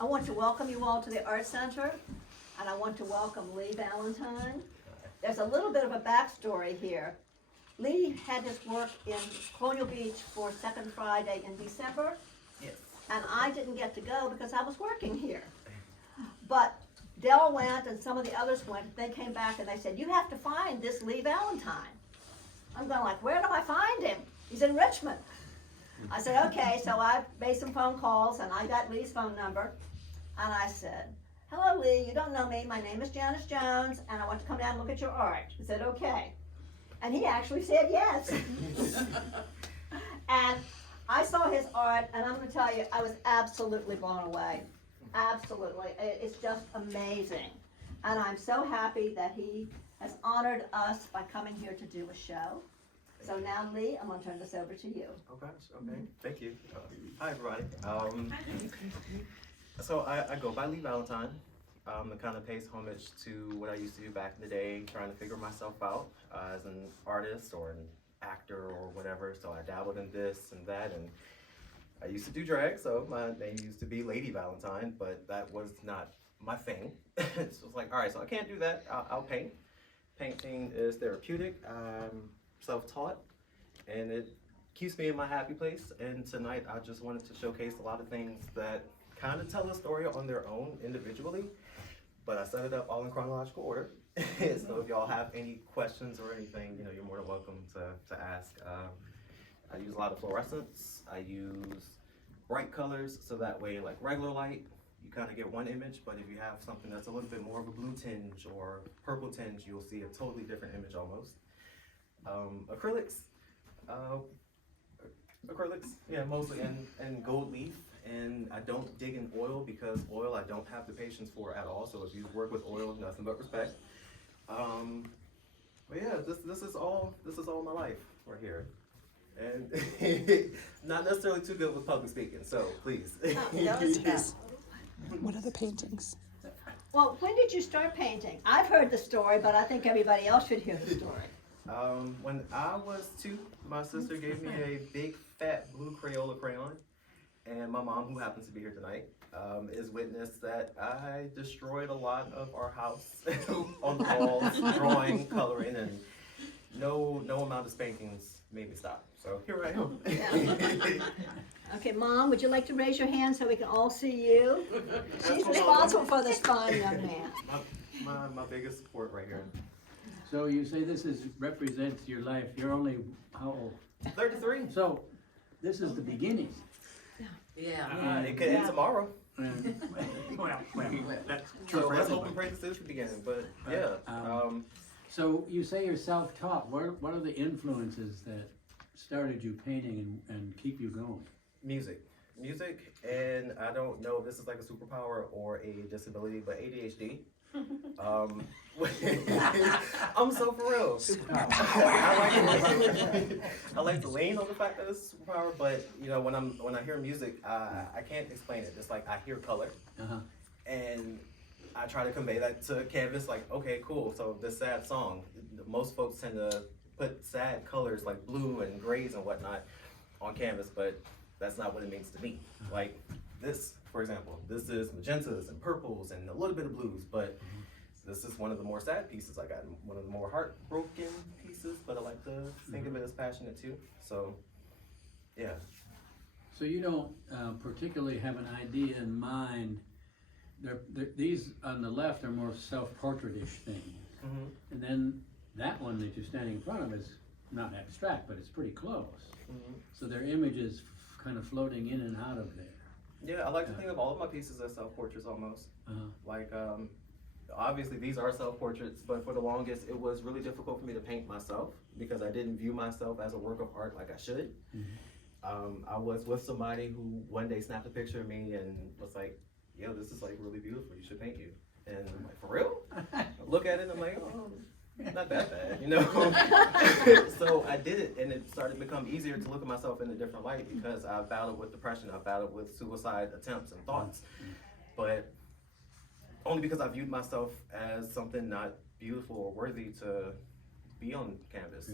I want to welcome you all to the Art Center, and I want to welcome Lee Valentine. There's a little bit of a backstory here. Lee had his work in Colonial Beach for Second Friday in December. Yes. And I didn't get to go because I was working here. But Dell went and some of the others went. They came back and they said, you have to find this Lee Valentine. I'm going like, where do I find him? He's in Richmond. I said, okay, so I made some phone calls and I got Lee's phone number. And I said, hello Lee, you don't know me. My name is Janice Jones and I want to come down and look at your art. He said, okay. And he actually said yes. And I saw his art, and I'm going to tell you, I was absolutely blown away. Absolutely. It's just amazing. And I'm so happy that he has honored us by coming here to do a show. So now, Lee, I'm going to turn this over to you. Oh gosh, okay, thank you. Hi everybody. So I go by Lee Valentine. It kind of pays homage to what I used to do back in the day, trying to figure myself out as an artist or an actor or whatever. So I dabbled in this and that, and I used to do drag, so my name used to be Lady Valentine, but that was not my thing. So it's like, all right, so I can't do that. I'll paint. Painting is therapeutic. I'm self-taught, and it keeps me in my happy place. And tonight I just wanted to showcase a lot of things that kind of tell a story on their own individually, but I set it up all in chronological order. So if y'all have any questions or anything, you know, you're more than welcome to ask. I use a lot of fluorescence. I use bright colors, so that way, like regular light, you kind of get one image, but if you have something that's a little bit more of a blue tinge or purple tinge, you'll see a totally different image almost. Acrylics, yeah, mostly in gold leaf. And I don't dig in oil because oil I don't have the patience for at all. So if you work with oil, nothing but respect. But yeah, this is all my life right here, and not necessarily too good with public speaking. So please. What are the paintings? Well, when did you start painting? I've heard the story, but I think everybody else should hear the story. When I was 2, my sister gave me a big fat blue Crayola crayon. And my mom, who happens to be here tonight, is witness that I destroyed a lot of our house on the walls, drawing, coloring, and no amount of spankings made me stop. So here I am. Yeah. Okay, Mom, would you like to raise your hand so we can all see you? She's responsible for this fine young man. My biggest support right here. So you say this represents your life. You're only how old? 33. So this is the beginning. Yeah. It could end tomorrow. Well, that's true So for let's hope everybody. and pray this is the beginning. But yeah, So you say you're self-taught. What are the influences that started you painting and keep you going? music, and I don't know if this is like a superpower or a disability, but ADHD. I'm so for real. I like to lean on the fact that it's a superpower, but you know, when I hear music, I can't explain it. Just like I hear color, and I try to convey that to canvas. Like, okay, cool. So this sad song, most folks tend to put sad colors like blue and grays and whatnot on canvas, but that's not what it means to me. Like this, for example, this is magentas and purples and a little bit of blues, but this is one of the more sad pieces I got, one of the more heartbroken pieces, but I like to think of it as passionate too. So, yeah. So you don't particularly have an idea in mind. These on the left are more self-portrait-ish things. And then that one that you're standing in front of is not abstract, but it's pretty close. So they're images kind of floating in and out of there. Yeah, I like to think of all of my pieces as self-portraits almost. Like, obviously these are self-portraits, but for the longest it was really difficult for me to paint myself because I didn't view myself as a work of art like I should. I was with somebody who one day snapped a picture of me and was like, yo, this is like really beautiful, you should paint you. And I'm like, for real? I look at it and I'm like, oh, not that bad, you know? So I did it, and it started to become easier to look at myself in a different light because I battled with depression, I battled with suicide attempts and thoughts, but only because I viewed myself as something not beautiful or worthy to be on canvas,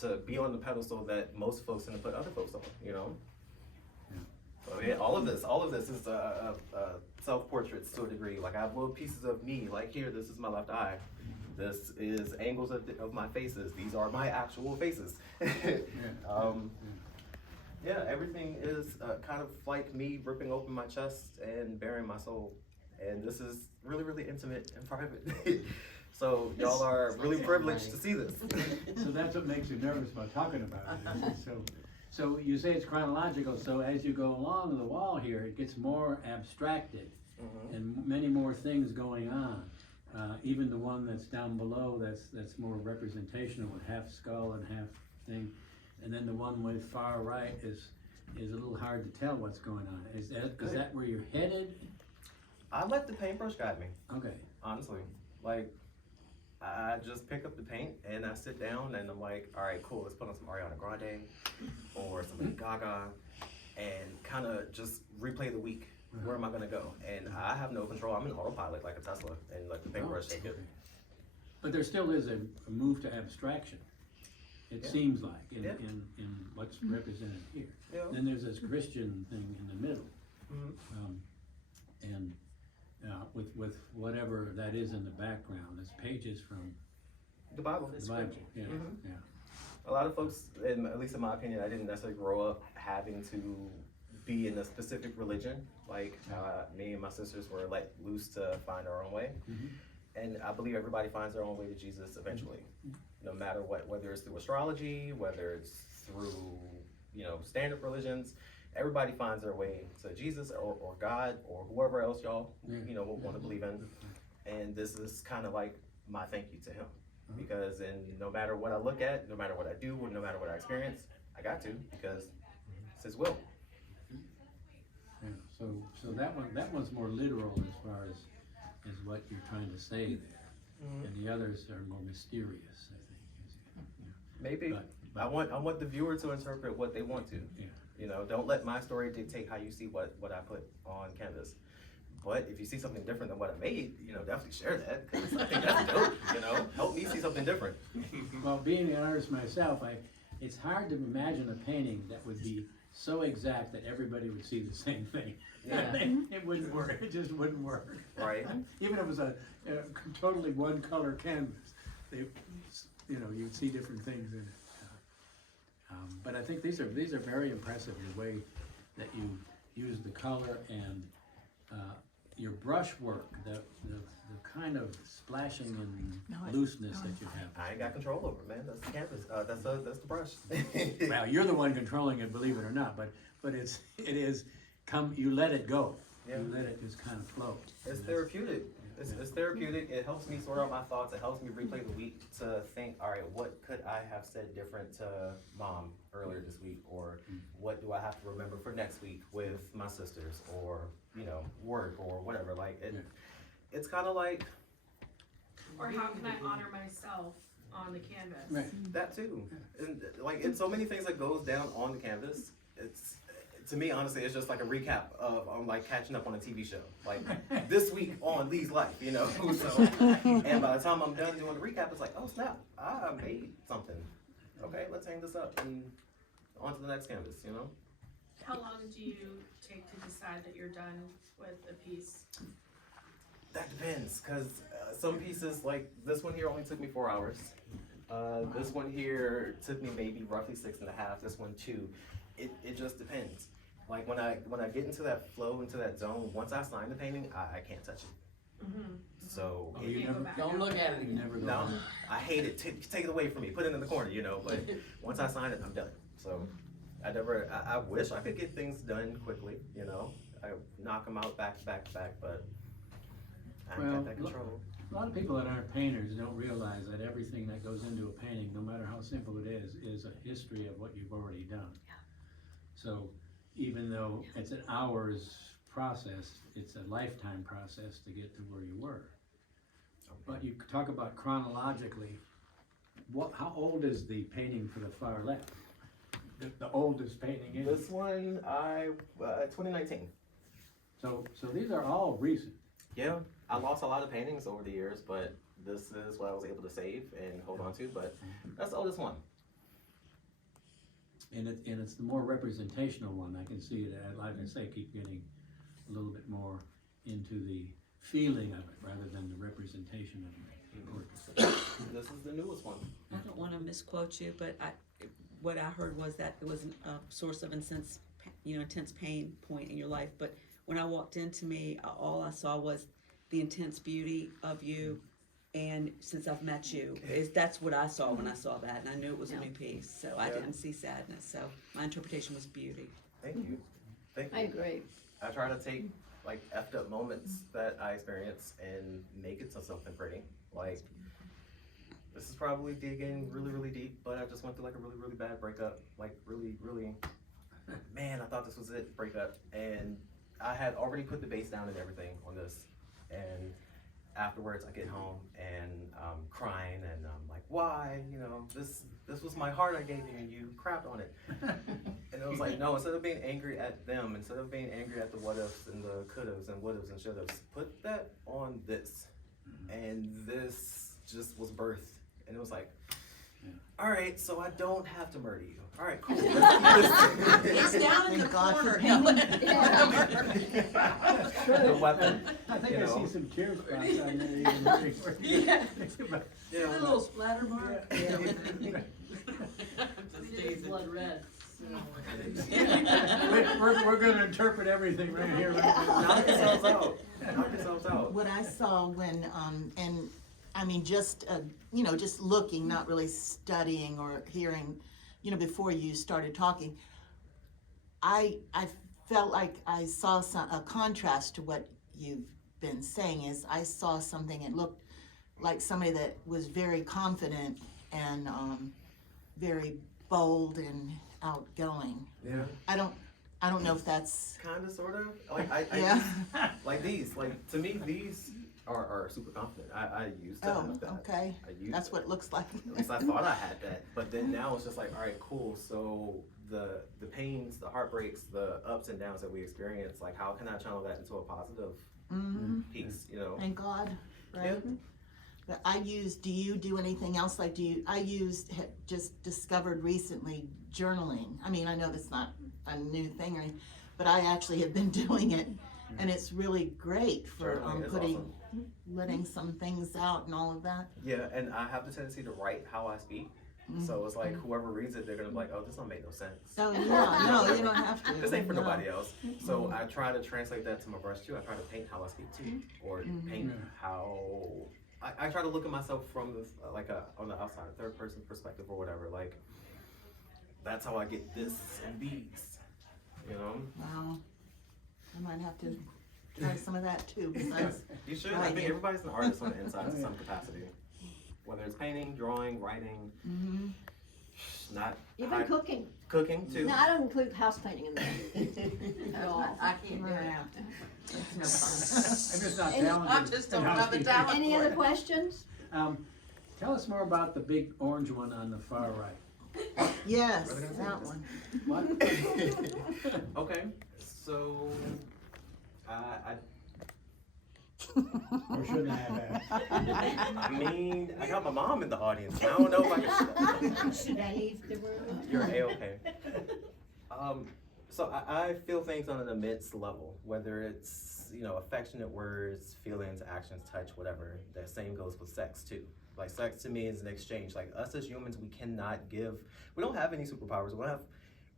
to be on the pedestal that most folks tend to put other folks on, you know? So mean, all of this is self-portraits to a degree. Like I have little pieces of me, like here, this is my left eye. This is angles of my faces. These are my actual faces. Yeah, everything is kind of like me ripping open my chest and bearing my soul. And this is really, really intimate and private. So y'all are really privileged to see this. So that's what makes you nervous about talking about it. So you say it's chronological, so as you go along the wall here, it gets more abstracted and many more things going on. Even the one that's down below, that's more representational with half skull and half thing. And then the one with far right is a little hard to tell what's going on. Is that where you're headed? I let the paintbrush guide me. Okay. Honestly, like I just pick up the paint and I sit down and I'm like, all right, cool. Let's put on some Ariana Grande or some Lady Gaga and kind of just replay the week. Where am I gonna go? And I have no control. I'm in autopilot like a Tesla and let the paintbrush take it. But there still is a move to abstraction. It seems like in what's represented here. Yeah. Then there's this Christian thing in the middle, and with whatever that is in the background, there's pages from The Bible. the Bible. Yeah, yeah. A lot of folks, at least in my opinion, I didn't necessarily grow up having to be in a specific religion. Like me and my sisters were let loose to find our own way. And I believe everybody finds their own way to Jesus eventually. No matter what, whether it's through astrology, whether it's through, standard religions, everybody finds their way to Jesus or God or whoever else y'all, want to believe in. And this is kind of like my thank you to him. Because no matter what I look at, no matter what I do, no matter what I experience, I got to, because it's his will. Yeah, so that one's more literal as far as what you're trying to say there, and the others are more mysterious, I think. Maybe. But I want the viewer to interpret what they want to. Yeah. Don't let my story dictate how you see what I put on canvas. But if you see something different than what I made, definitely share that, because I think that's dope. Help me see something different. Well, being an artist myself, it's hard to imagine a painting that would be so exact that everybody would see the same thing. Yeah. It wouldn't work. It just wouldn't work. Right. Even if it was a totally one color canvas, you'd see different things in it. But I think these are very impressive, the way that you use the color and your brush work, the kind of splashing and looseness that you have. I ain't got control over it, man. That's the canvas. That's the brush. Well, you're the one controlling it, believe it or not, but you let it go. Yeah. You let it just kind of flow. It's therapeutic. It's therapeutic. It helps me sort out my thoughts. It helps me replay the week to think, all right, what could I have said different to mom earlier this week? Or what do I have to remember for next week with my sisters or, work or whatever. Like, it's kind of like. Or how can I honor myself on the canvas? Right. That too. And like, it's so many things that goes down on the canvas. To me, honestly, it's just like a recap of like catching up on a TV show. Like this week on Lee's life, So, and by the time I'm done doing the recap, it's like, oh snap, I made something. Okay, let's hang this up and on to the next canvas. How long do you take to decide that you're done with a piece? That depends, because some pieces, like this one here, only took me 4 hours. This one here took me maybe roughly 6.5. This one 2. It just depends. Like when I get into that flow, into that zone, once I sign the painting, I can't touch it. So Don't look at it. You never go no, on. I hate it. Take it away from me. Put it in the corner, But once I sign it, I'm done. So I wish I could get things done quickly, I knock them out back to back to back, but I ain't got that control. A lot of people that aren't painters don't realize that everything that goes into a painting, no matter how simple it is a history of what you've already done. So even though it's an hour's process, it's a lifetime process to get to where you were. But you talk about chronologically, how old is the painting for the far left? The oldest painting in This one, 2019. So these are all recent. Yeah, I lost a lot of paintings over the years, but this is what I was able to save and hold on to, but that's the oldest one. And it's the more representational one, I can see that, like I say, keep getting a little bit more into the feeling of it rather than the representation of it. This is the newest one. I don't wanna misquote you, but what I heard was that it was a source of intense pain point in your life, but when I walked into me, all I saw was the intense beauty of you, and since I've met you, that's what I saw when I saw that, and I knew it was a new piece, so I didn't see sadness, so my interpretation was beauty. Thank you. Thank you. I agree. I try to take like effed up moments that I experience and make it to something pretty. Like, this is probably digging really, really deep, but I just went through like a really, really bad breakup. Like really, really, man, I thought this was it, breakup. And I had already put the bass down and everything on this. And afterwards I get home and I'm crying and I'm like, why? You know, this was my heart I gave you and you crapped on it. And it was like, no, instead of being angry at them, instead of being angry at the what ifs and the could haves and would haves and should haves, put that on this. And this just was birthed. And it was like, all right, so I don't have to murder you. All right, cool. He's down in the Thank God for corner. The weapon. I think You I know. see some tear spots on there. Yeah. Yeah, A little splatter mark. Blood red. We're gonna interpret everything right here. knock yourselves out. Knock yourselves out. What I saw when, and I mean, just, just looking, not really studying or hearing, before you started talking, I felt like I saw a contrast to what you've been saying. Is I saw something, it looked like somebody that was very confident and very bold and outgoing. Yeah. I don't know if that's, Kind of, sort of. Like I yeah. like these. Like to me, these are super confident. I used to Oh, have that. okay. I used That's to. what it looks like. At least I thought I had that. But then now it's just like, all right, cool. So the pains, the heartbreaks, the ups and downs that we experience, like how can I channel that into a positive Mm-hmm. piece? You know. Thank God, right? But do you do anything else? Like, just discovered recently journaling. I mean, I know that's not a new thing, but I actually have been doing it, and it's really great for Journaling is putting, awesome. letting some things out and all of that. Yeah, and I have the tendency to write how I speak. So it's like whoever reads it, they're gonna be like, oh, this don't make no sense. Oh, yeah, no, you don't have to. This ain't for No. nobody else. So I try to translate that to my brush too. I try to paint how I speak too, or paint how I try to look at myself from this, on the outside, third person perspective or whatever. Like that's how I get this and these. You know. Wow. I might have to try some of that too, besides, You should. I Right. think everybody's an artist on the inside to some capacity, whether it's painting, drawing, writing, not Even cooking. cooking too. No, I don't include house painting in there at all. I can't do it. yeah. It's no fun. I'm just not And talented. I just don't in have the housekeeping. talent. Any other questions? Tell us more about the big orange one on the far right. Yes, Really gonna that take one. What? Okay, so I Or shouldn't I have asked? I mean, I got my mom in the audience. I don't know if I can. Should I leave the room? You're A-okay. So I feel things on an immense level, whether it's, affectionate words, feelings, actions, touch, whatever. That same goes with sex too. Like sex to me is an exchange. Like us as humans, we don't have any superpowers. We don't have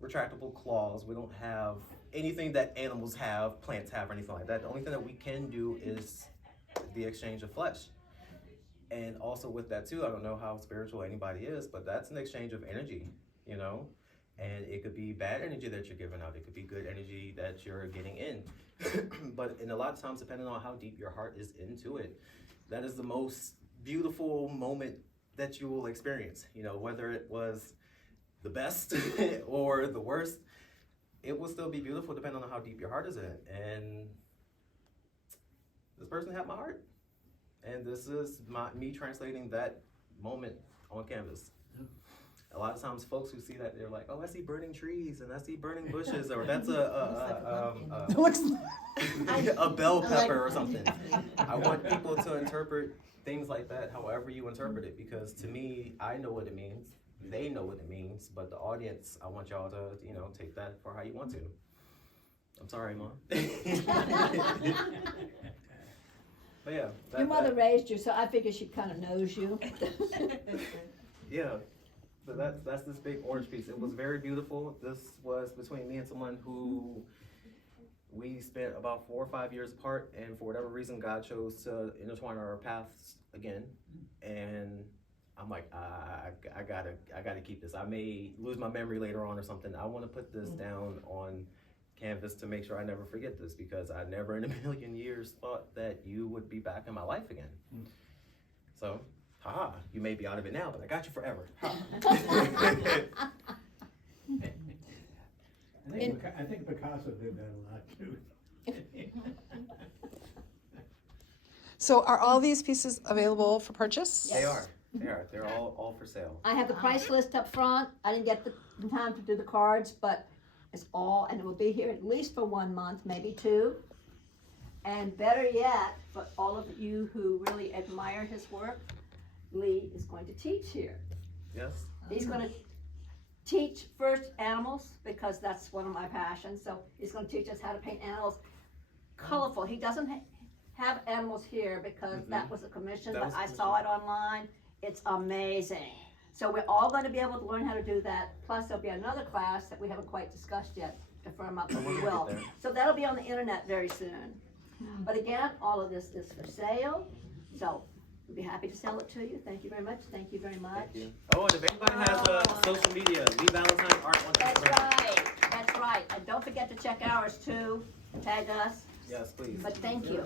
retractable claws. We don't have anything that animals have, plants have, or anything like that. The only thing that we can do is the exchange of flesh. And also with that too, I don't know how spiritual anybody is, but that's an exchange of energy, and it could be bad energy that you're giving out. It could be good energy that you're getting in. But in a lot of times, depending on how deep your heart is into it, that is the most beautiful moment that you will experience. Whether it was the best or the worst, it will still be beautiful depending on how deep your heart is in it. And this person had my heart. And this is me translating that moment on canvas. A lot of times folks who see that, they're like, oh, I see burning trees and I see burning bushes, or that's a bell pepper or something. I want people to interpret things like that however you interpret it, because to me, I know what it means. they know what it means, but the audience, I want y'all to, you know, take that for how you want to. I'm sorry, Mom. But yeah. Your mother raised you, so I figure she kind of knows you. Yeah, but that's this big orange piece. It was very beautiful. This was between me and someone who we spent about 4 or 5 years apart, and for whatever reason, God chose to intertwine our paths again. And I'm like, I gotta keep this. I may lose my memory later on or something. I want to put this down on canvas to make sure I never forget this, because I never in a million years thought that you would be back in my life again. So, haha, you may be out of it now, but I got you forever. I think Picasso did that a lot too. So are all these pieces available for purchase? They are. They're all for sale. I have the price list up front. I didn't get the time to do the cards, but it's all, and it will be here at least for 1 month, maybe 2. And better yet, for all of you who really admire his work, Lee is going to teach here. Yes? He's gonna teach first animals, because that's one of my passions. So he's gonna teach us how to paint animals colorful. He doesn't have animals here because that was a commission, That but was I commission. saw it online. It's amazing. So we're all gonna be able to learn how to do that. Plus there'll be another class that we haven't quite discussed yet to firm up, but we We'll will. get there. So that'll be on the internet very soon. But again, all of this is for sale. So we'd be happy to sell it to you. Thank you very much. Thank you very much. Thank you. Oh, and if anybody has social media, Lee Valentine Art on That's Instagram. right, that's right. And don't forget to check ours too. Tag us. Yes, please. But thank you.